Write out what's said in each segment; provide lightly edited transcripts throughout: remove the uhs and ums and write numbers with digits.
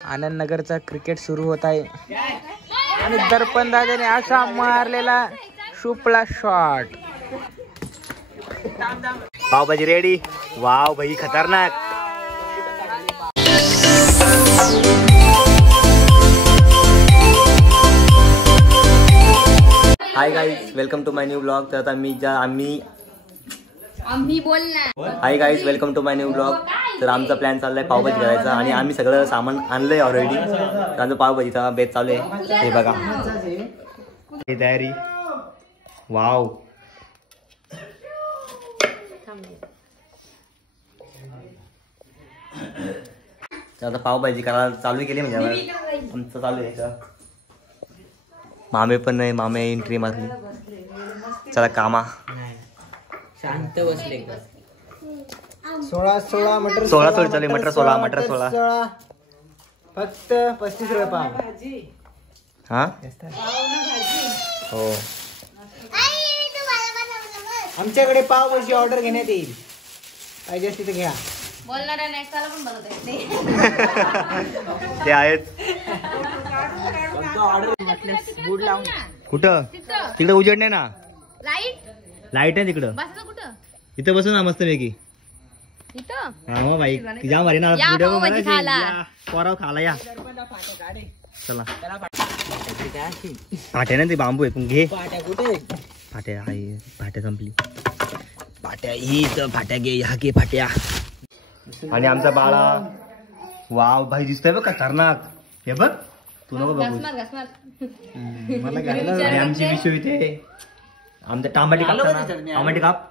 आनंद नगरचा क्रिकेट सुरू होत आहे आणि दर्पण दादाने असा मारलेला शुपला शॉट. पावभाजी रेडी. वाव भाई खतरनाक. Hi guys, welcome to my new blog. तर आता hi guys, welcome to my new blog. तर आमचा प्लॅन चाललाय पावभाजी करायचा आणि आम्ही सगळं सामान आणलंय ऑलरेडी. तर आमचा पावभाजीचा बेत चालू आहे. हे बघा ही तयारी. वाव आता पावभाजी करायला चालू केली म्हणजे आमचं चालू आहे. मामे पण नाही, मामे एंट्री मारली. चला कामा. शांत बसले. 16 मटर 16 थोडी चालू. मटर 16 मटर 16 फक्त 35 रुपये पाव. हा हो. आमच्याकडे पाव भाजी ऑर्डर घेण्यात येईल. पाहिजे असते तर घ्या. ते आहेच. कुठं तिकडे उजेड नाही ना. लाईट आहे तिकडं. इथं बसू ना मस्त पैकी. हा भाई जाम भारी ना. पोराव खाला या. चला फाट्या ना ते बांबू आहे. घे फाट्या. आहे फाट्या संपली. फाट्या ही तर फाट्या घे. ह्या घे फाट्या. आणि आमचा बाळा. वाव भाई दिसतोय बघ खतरनाक. हे बघ तू नको बघू. मला घ्यायला. आणि आमची विषय इथे आमचं टमाटे काप. टमाटे काप.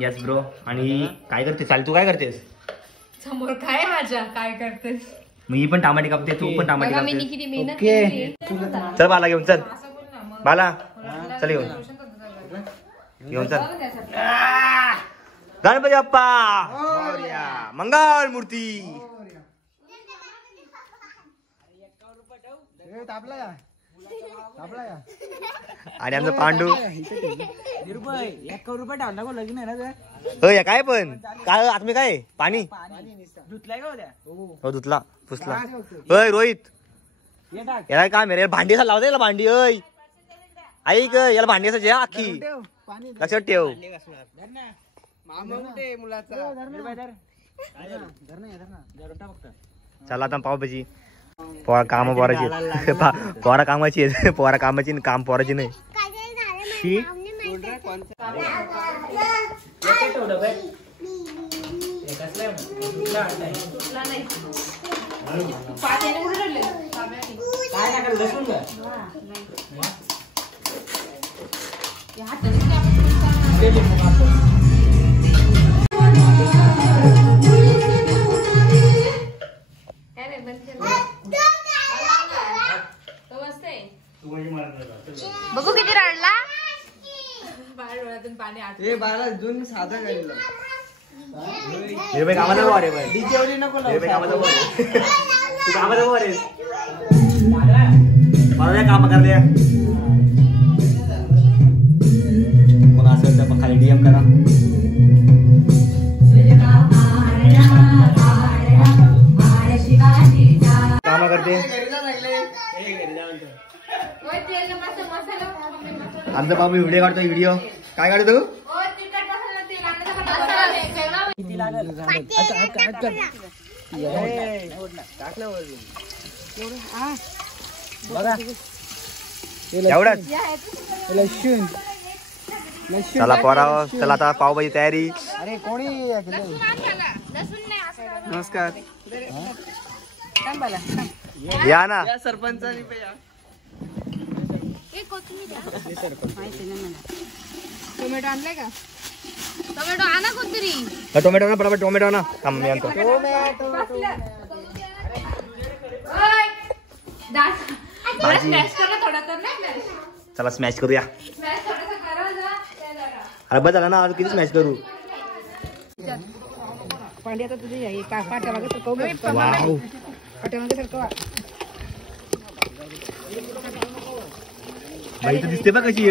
Yes bro. आणि काय करतेस? चाल तू काय करतेस? समोर काय माझ्या काय करतेस? मी पण टमाटे कापते. तू पण टमाटे कापते. ओके चल बाला घेऊन चल. बाला चल घेऊन चल. गणपती बाप्पा मंगल मूर्ती. आणि आमचं पांडू. होय काय पण काय आत्मी काय पाणी हो धुतला पुसला. होय रोहित याला काय मेरे भांडी लावते याला भांडी. होय ऐक याला भांडी असायची अख्खी लक्षात ठेव. चला आता पावभाजी. पोरा काम पोराची. पोरा कामाची आहे. पोरा कामाची काम पोराची नाही. बघू किती रडला. बाळा जून साधा गाडीला काम कर द्या. कोण असेल तर खाली डीएम करा. काम करते. आमचा बाबू व्हिडिओ काढतो. व्हिडिओ काय काढतो? एवढंच. चला पोराव. चला आता पावभाजी तयारी. अरे कोणी नमस्कार या ना. सरपंचानी टोमॅटो आणलाय का? टोमॅटो आणा कोणतरी. टोमॅटो ना बरोबर. टोमॅटो ना थांब मी आणतो. चला स्मॅश करूया. अरे बस झाला ना. किती स्मॅश करू? वाव बाई तर दिसते बघ कशी.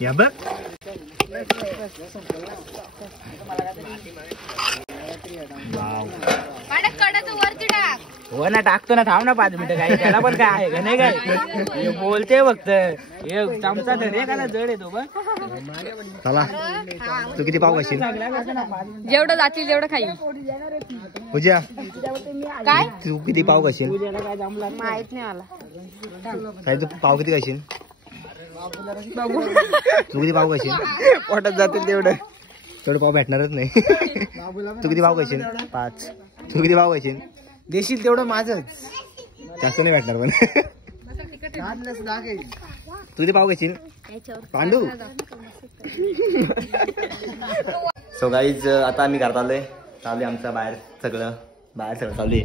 या बघ वरती टाक. हो ना टाकतो ना, थांब ना 5 मिनिटं. काय त्याला पण काय आहे का नाही काय हे बोलते फक्त. हे चमचा तर हे का जड येतो बघ. चला तू किती पाव खाशील? जेवढं जातील तेवढं खाईल. पूजा काय तू किती पाव खाशील? माहित नाही मला. काय तू पाव किती खाशील? बघू. तू किती पाव खाशील? पोटात जातील तेवढं. तेवढं पाव भेटणारच नाही. तू किती पाव खाशील? 5. तू किती पाव खाशील? देशील तेवढं माझंच. जास्त नाही भेटणार पण. तू किती पाव खाशील? पांडू. सो गाईज आता आम्ही घरात आलोय. चालू आहे आमचं बाहेर सगळं चालू आहे.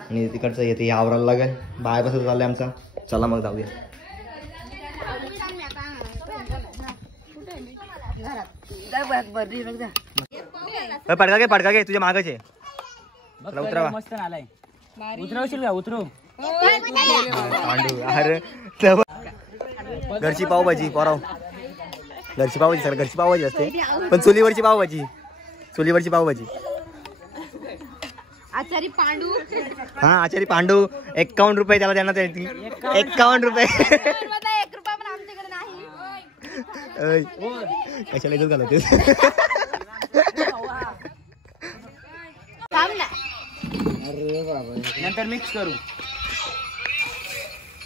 आणि तिकडचं येते आवरायला लागेल. बाहेर कसं चाललंय आमचा. चला मग जाऊया. पडका घे तुझ्या मागच आहे. उतरावा. मस्त आलाय. उतरवशील का? उतरव. पांडू अरे घरची पावभाजी पोराव. घरची पावभाजी सर घरची पावभाजी असते पण चुलीवरची पावभाजी. आचारी पांडू. हा आचारी पांडू 51 रुपये त्याला देण्यात येतील. 51 रुपये. 1 रुपया पण आमच्याकडे नाही. कशाला इथं घालवतेस? थांब ना. नंतर मिक्स करू.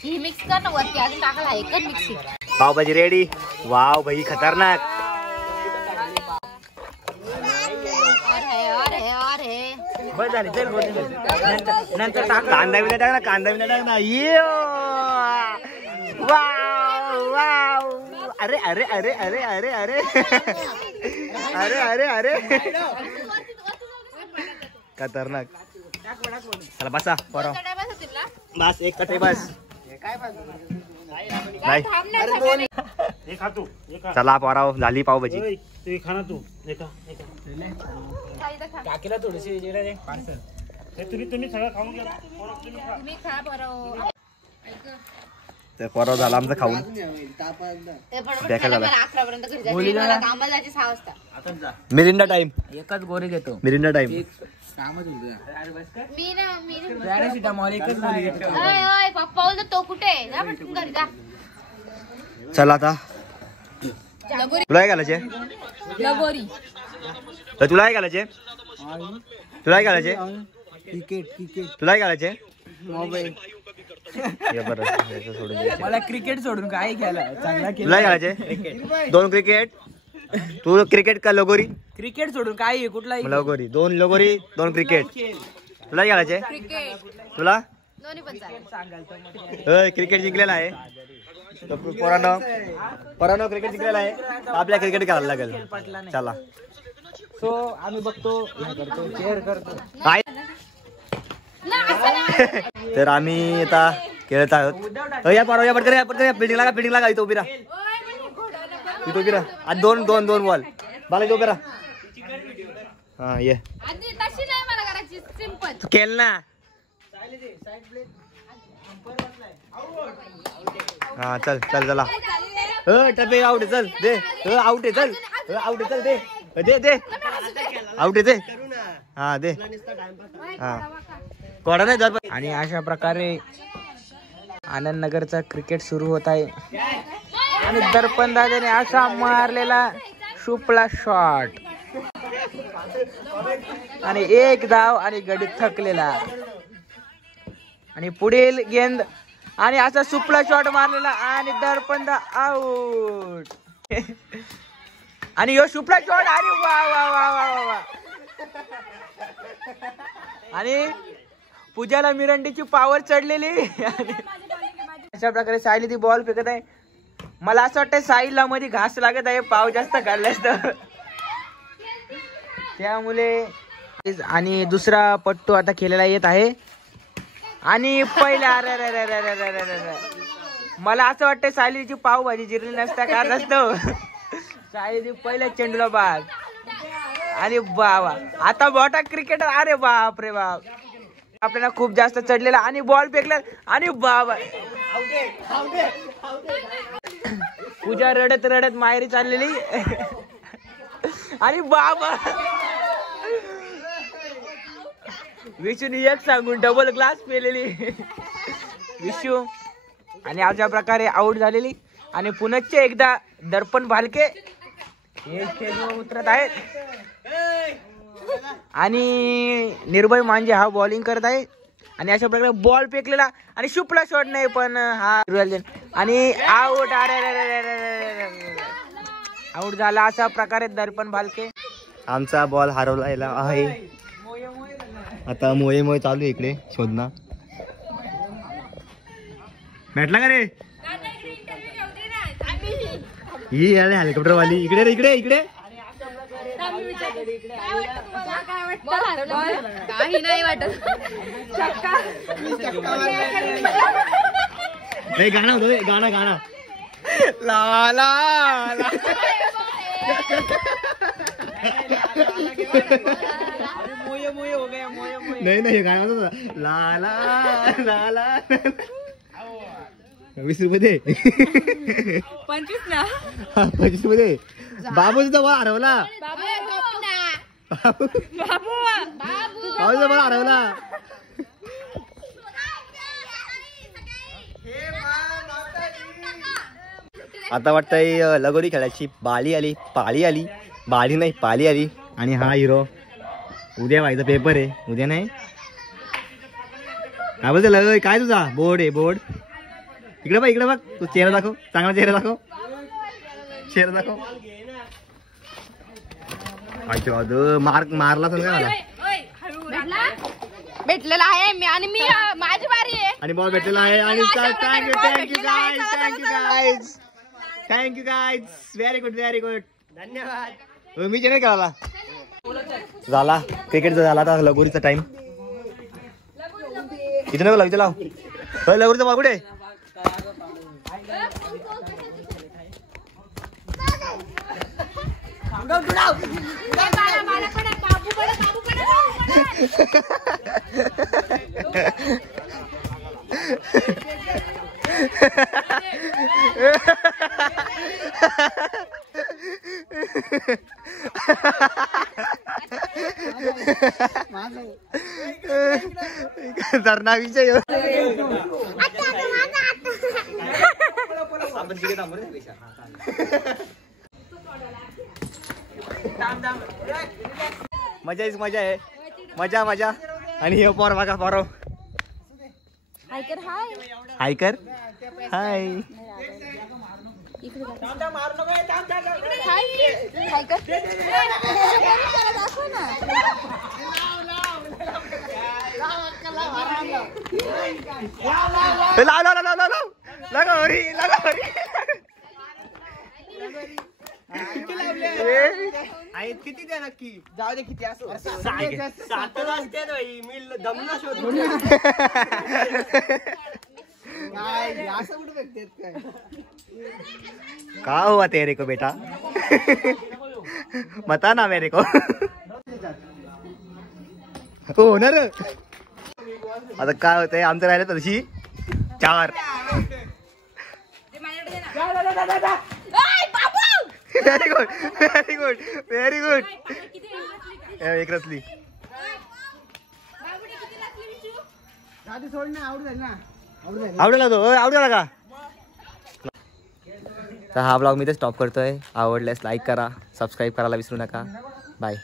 ही मिक्स कर ना वरती. अजून टाकायला एकच मिक्सिंग. पावभाजी रेडी. वाव भाई खतरनाक. अरे बस झाली. चल नंतर टाक. कांदा बिना टाक ना. कांदा बिना टाक ना. ये वाव. अरे अरे अरे अरे अरे अरे अरे अरे अरे खतरनाक. चला बसा पोराव. बस एक कटे बस. नाही चला पोराव झाली पावभाजी. काकीला थोडीशी पार्सल. तर पोराव झाला आमचं खाऊन. Mirinda time. एकच गोरी घेतो. Mirinda time. पॅरासिटामॉल एकच गोरी घेतो. पप्पा बोलतो तो कुठे जा पटकन घरी जा. चला आता तुला काय घालायचे? लगोरी. तर तुला काय घालायचे? तुला काय घालायचे? क्रिकेट तुला काय घालायचे? मोबाईल. मला क्रिकेट सोडून काय खेळायला चांगला तुला काय घालायचे? 2 क्रिकेट. तू क्रिकेट का लगोरी? क्रिकेट सोडून काय कुठला लगोरी. 2 लगोरी 2 क्रिकेट. तुला काय घालायचे? क्रिकेट. तुला दोन्ही पण चालेल. क्रिकेट जिंकलेला आहे. पोरांनो क्रिकेट जिंकलेला आहे. आपल्या क्रिकेट खेळायला लागेल. चला सो आम्ही बघतो शेअर करतो. काय तर आम्ही आता खेळत आहोत. या पोराव या पटकन बिल्डिंग लागा इथं उभी राहा. आज 2 बॉल बाला इथं उभी राहा. हा ये तशी नाही मला करायची. सिंपल. तू खेळ ना. हा चल चला. टपे आउट आहे. चल दे. आउट आहे. चल आउट आहे. चल दे आउट आहे. दे हा दे. हा कोणा नाही जर. आणि अशा प्रकारे आनंद नगरचा क्रिकेट सुरू होत आहे. आणि दर्पण दादाने असा मारलेला शुपला शॉट. आणि 1 धाव आणि गडी थकलेला. आणि पुढील गेंद आणि असा सुपला शॉट मारलेला आणि दर्पण आउट. आणि यो शुपला शॉट. अरे वा वा वा वा वा. आणि पूजाला मिरंडीची पावर चढलेली. अशा प्रकारे साहिल ती बॉल फेकत आहे. मला असं वाटतं साहिलला मध्ये घास लागत आहे पाव जास्त काढल्यास तर त्यामुळे. आणि दुसरा पट्टू आता खेळायला येत आहे. आणि पहिला मला असं वाटतं सायलीची पावभाजी जिरली नसता का नसतं. सायली पहिल्या चेंडूला बाद. आणि बाबा आता मोठा क्रिकेटर. अरे बाप रे बाप. आपल्याला खूप जास्त चढलेला आणि बॉल फेकला आणि बाबा पूजा रडत माहेरी चाललेली आणि बाबा विशूने एक सांगून डबल ग्लास पेलेली विशू. आणि अशा प्रकारे आउट झालेली. आणि पुनश्च एकदा दर्पण भालके हे स्टेजवर उतरत आहेत. आणि निर्भय मांजे हा बॉलिंग करत आहे. आणि अशा प्रकारे बॉल फेकलेला आणि शुपला शॉट नाही पण हा आणि आउट. आउट झाला. अशा प्रकारे दर्पण भालके. आमचा बॉल हरवला आहे. आता मोये मोये चालू आहे इकडे शोधणं. भेटला का रे ही हेलिकॉप्टर वाली? इकडे रे इकडे इकडे. काही नाही वाटत. गाणं होतं गाणं गाणं ला ला ला. नाही नाही गाणं होतं ला ला ला ला. 20 रुपये दे. 25 ना. 25 रुपये दे. बाबूचा बॉल हरवला. बाबूचा बॉल हरवला. आता वाटतंय लगोरी खेळायची पाळी आली. बाळी नाही पाली आली. आणि हा हिरो उद्या व्हायचा पेपर आहे. उद्या नाही काय बोलते लगोरी? काय तुझा बोर्ड आहे बोर्ड? इकडे बघ इकडे बघ. तू चेहरा दाखव. चांगला चेहरा दाखव. चेहरा दाखव. अच्छा मार्क मारला तर काय मला? भेटलेला आहे मी. आणि मी माझी बारी आहे. आणि बॉल भेटलेला आहे. आणि thank you guys. Thank you guys. Very good very good. धन्यवाद. मी जे नाही करायला झाला क्रिकेटचा झाला. आता लगोरीचा टाइम. इथे नको इथे लाव. लगोरीचा बॉल कुठे? धरणा विषय. मजा आहे. मजा मजा. आणि हे पोर बघा पोरो. हाय कर हाय. किती द्या नक्की? जाऊ दे किती असो. मी दमना शोधू. का हुआ तेरे को बेटा? बता ना मेरे को. हो ना रे. आता काय होतंय आमचं राहिलं तशी 4. Very good very good very good. एक रसली. आवडला तो आवडला का? तर हा ब्लॉग मी ते स्टॉप करतोय. आवडल्यास लाईक करा, सबस्क्राईब करायला विसरू नका. बाय.